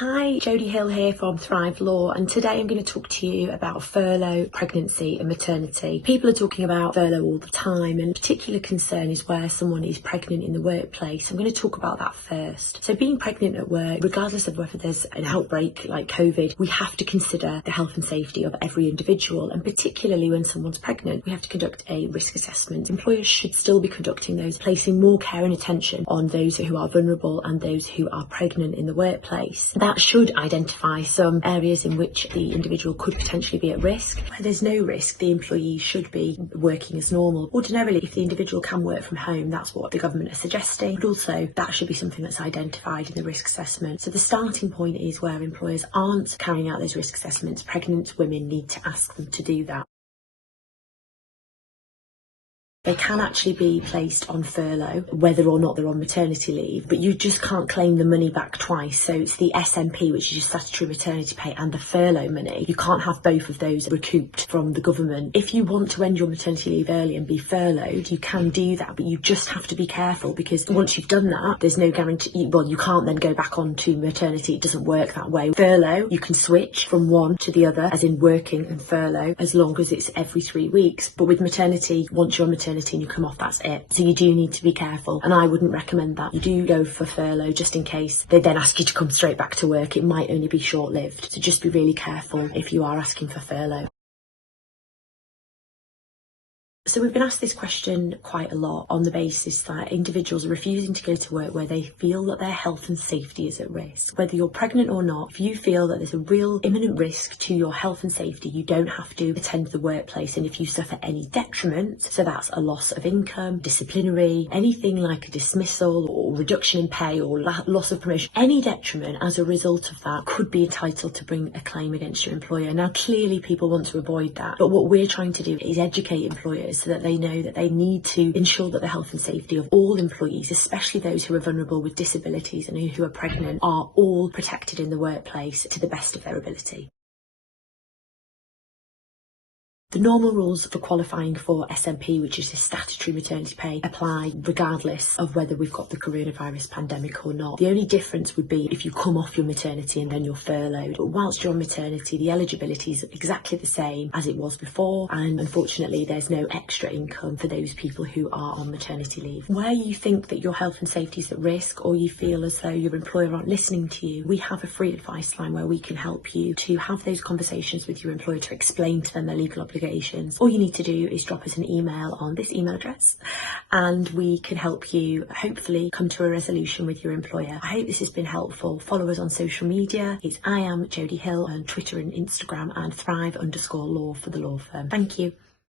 Hi, Jodie Hill here from Thrive Law, and today I'm going to talk to you about furlough, pregnancy and maternity. People are talking about furlough all the time, and particular concern is where someone is pregnant in the workplace. I'm going to talk about that first. So being pregnant at work, regardless of whether there's an outbreak like COVID, we have to consider the health and safety of every individual, and particularly when someone's pregnant, we have to conduct a risk assessment. Employers should still be conducting those, placing more care and attention on those who are vulnerable and those who are pregnant in the workplace. That should identify some areas in which the individual could potentially be at risk. Where there's no risk, the employee should be working as normal. Ordinarily, if the individual can work from home, that's what the government are suggesting, but also that should be something that's identified in the risk assessment. So the starting point is where employers aren't carrying out those risk assessments, pregnant women need to ask them to do that. They can actually be placed on furlough, whether or not they're on maternity leave, but you just can't claim the money back twice. So it's the SMP, which is your statutory maternity pay, and the furlough money. You can't have both of those recouped from the government. If you want to end your maternity leave early and be furloughed, you can do that, but you just have to be careful, because once you've done that, there's no guarantee. Well, you can't then go back on to maternity. It doesn't work that way. Furlough, you can switch from one to the other, as in working and furlough, as long as it's every 3 weeks. But with maternity, once you're on maternity and you come off, that's it. So you do need to be careful, and I wouldn't recommend that. You do go for furlough just in case they then ask you to come straight back to work. It might only be short-lived, so just be really careful if you are asking for furlough. So we've been asked this question quite a lot on the basis that individuals are refusing to go to work where they feel that their health and safety is at risk. Whether you're pregnant or not, if you feel that there's a real imminent risk to your health and safety, you don't have to attend the workplace. And if you suffer any detriment, so that's a loss of income, disciplinary, anything like a dismissal or reduction in pay or loss of promotion, any detriment as a result of that could be entitled to bring a claim against your employer. Now, clearly people want to avoid that, but what we're trying to do is educate employers so that they know that they need to ensure that the health and safety of all employees, especially those who are vulnerable with disabilities and who are pregnant, are all protected in the workplace to the best of their ability. The normal rules for qualifying for SMP, which is a statutory maternity pay, apply regardless of whether we've got the coronavirus pandemic or not. The only difference would be if you come off your maternity and then you're furloughed. But whilst you're on maternity, the eligibility is exactly the same as it was before, and unfortunately there's no extra income for those people who are on maternity leave. Where you think that your health and safety is at risk, or you feel as though your employer aren't listening to you, we have a free advice line where we can help you to have those conversations with your employer to explain to them their legal obligations. All you need to do is drop us an email on this email address, and we can help you hopefully come to a resolution with your employer. I hope this has been helpful. Follow us on social media. It's I am Jodie Hill on Twitter and Instagram, and Thrive_Law for the law firm. Thank you.